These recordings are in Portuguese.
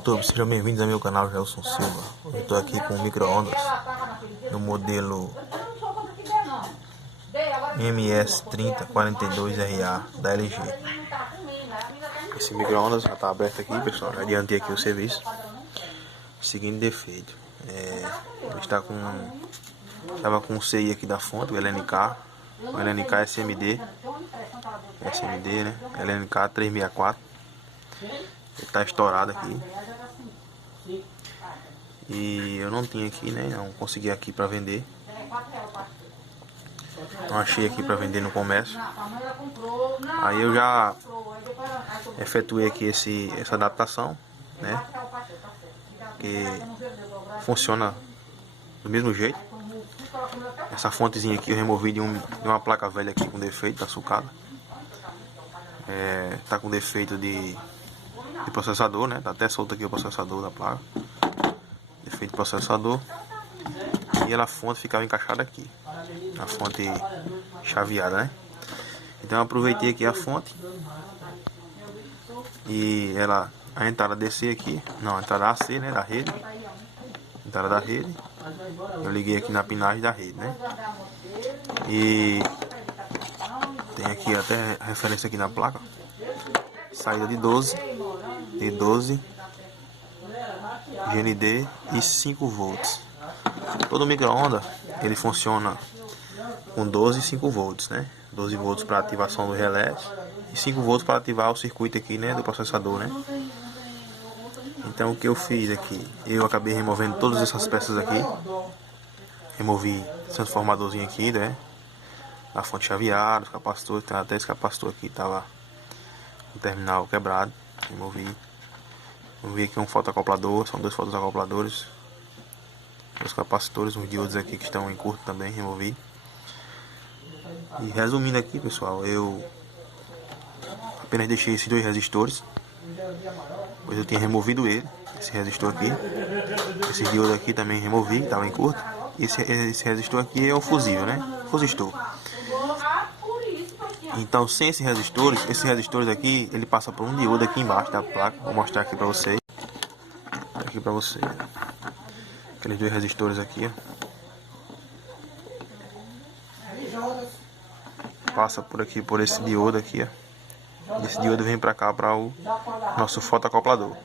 YouTube, sejam bem-vindos ao meu canal Gelson Silva. Eu estou aqui com o micro-ondas no modelo MS3042RA da LG. Esse micro-ondas já está aberto aqui, pessoal. Já adiantei aqui o serviço. Seguinte defeito, ele estava com o CI aqui da fonte, o LNK. O LNK SMD, né? LNK 364. Ele está estourado aqui. E eu não tinha aqui, né? Não consegui aqui para vender. Não achei aqui para vender no comércio. Aí eu já efetuei aqui essa adaptação, né? Que funciona do mesmo jeito. Essa fontezinha aqui eu removi de uma placa velha aqui com defeito da sucata. Tá com defeito de processador, né? Tá até solto aqui o processador da placa. Defeito de processador. E a fonte ficava encaixada aqui. A fonte chaveada, né? Então eu aproveitei aqui a fonte. E a entrada DC aqui. Não, a entrada AC, né? Da rede. Entrada da rede. Eu liguei aqui na pinagem da rede, né? E tem aqui até referência aqui na placa. Saída de 12 GND e 5 volts. Todo micro-ondas ele funciona com 12 e 5 volts, né? 12 volts para ativação do relé e 5 volts para ativar o circuito aqui, né, do processador, né? Então o que eu fiz aqui, eu acabei removendo todas essas peças aqui. Removi o transformadorzinho aqui, né? A fonte chaveada, os capacitores, tem até esse capacitor aqui, tava o terminal quebrado. Removi aqui um fotoacoplador, são dois fotoacopladores, os capacitores, uns diodos aqui que estão em curto também, removi. E resumindo aqui, pessoal, eu apenas deixei esses dois resistores, pois eu tinha removido esse resistor aqui. Esse diodo aqui também removi, estava em curto. Esse resistor aqui é o fusível, né? Fusistor. Então, sem esses resistores aqui, ele passa por um diodo aqui embaixo da placa. Vou mostrar aqui para vocês. Aqui para vocês. Aqueles dois resistores aqui, ó. Passa por aqui, por esse diodo aqui, ó. Esse diodo vem para cá, para o nosso fotoacoplador.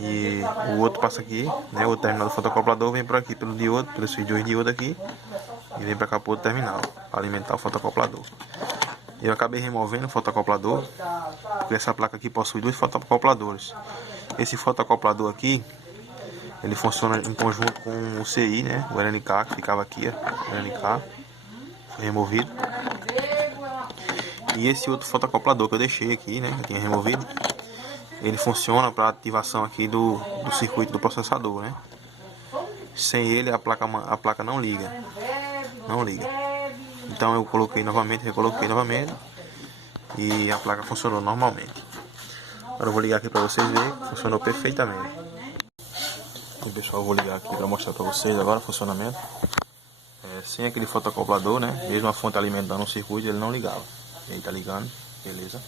E o outro passa aqui, né? O terminal do fotoacoplador vem por aqui, pelo diodo, pelos dois diodos aqui. E vem para cá para o outro terminal, para alimentar o fotoacoplador. Eu acabei removendo o fotoacoplador, porque essa placa aqui possui dois fotoacopladores. Esse fotoacoplador aqui, ele funciona em conjunto com o CI, né? O LNK que ficava aqui, ó. O LNK foi removido. E esse outro fotoacoplador que eu deixei aqui, né? Eu tinha removido. Ele funciona para ativação aqui do circuito do processador, né? Sem ele a placa não liga. Não liga. Então eu coloquei novamente, recoloquei novamente. E a placa funcionou normalmente. Agora eu vou ligar aqui para vocês verem. Funcionou perfeitamente. Então, pessoal, eu vou ligar aqui para mostrar para vocês agora o funcionamento. Sem aquele fotoacoplador, né? Mesmo a fonte alimentando o circuito, ele não ligava. Ele tá ligando, beleza.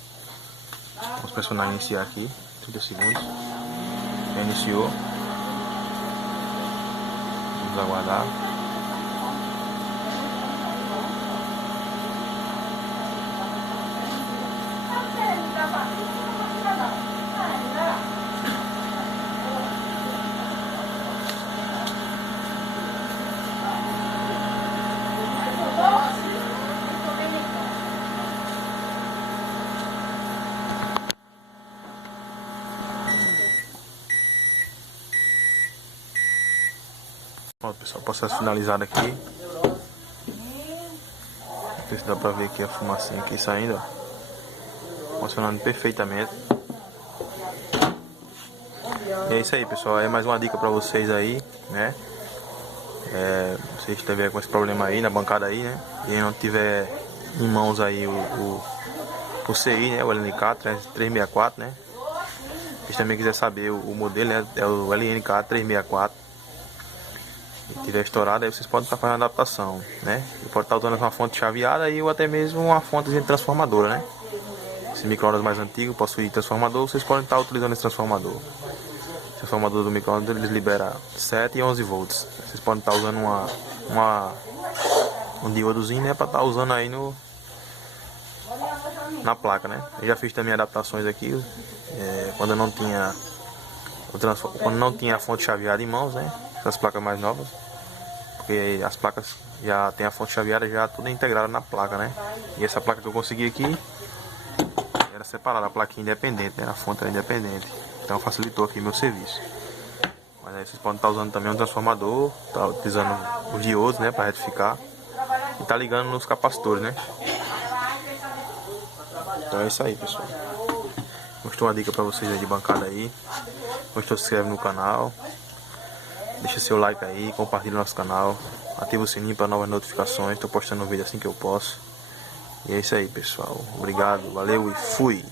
Vamos pressionar iniciar aqui, 30 segundos. Já iniciou. Vamos aguardar. Pronto, pessoal, processo finalizado aqui. Não sei se dá pra ver aqui a fumacinha aqui saindo, ó. Funcionando perfeitamente. E é isso aí, pessoal, é mais uma dica pra vocês aí, né? Vocês que estiverem com esse problema aí na bancada aí, né? E não tiver em mãos aí o CI, né? O LNK 364, né? Se também quiser saber o modelo, né? É o LNK 364. Se tiver estourado, aí vocês podem estar fazendo adaptação, né? E pode estar usando uma fonte chaveada aí, ou até mesmo uma fonte transformadora, né? Esse micro-ondas mais antigo possui transformador, vocês podem estar utilizando esse transformador. O transformador do micro-ondas ele libera 7 e 11 volts. Vocês podem estar usando um diodozinho, né, para estar usando aí na placa, né. Eu já fiz também adaptações aqui, quando não tinha a fonte chaveada em mãos, né, essas placas mais novas, porque as placas já tem a fonte chaveada já tudo integrada na placa, né. E essa placa que eu consegui aqui era separada, a plaquinha independente, né, a fonte era independente, então facilitou aqui meu serviço. Mas aí vocês podem estar usando também um transformador, tá utilizando os diodos, né, para retificar, e tá ligando nos capacitores, né. Então é isso aí, pessoal. Mostrou uma dica para vocês aí de bancada aí. Gostou, se inscreve no canal, deixa seu like aí, compartilha nosso canal, ativa o sininho para novas notificações. Tô postando um vídeo assim que eu posso. E é isso aí, pessoal. Obrigado, valeu e fui!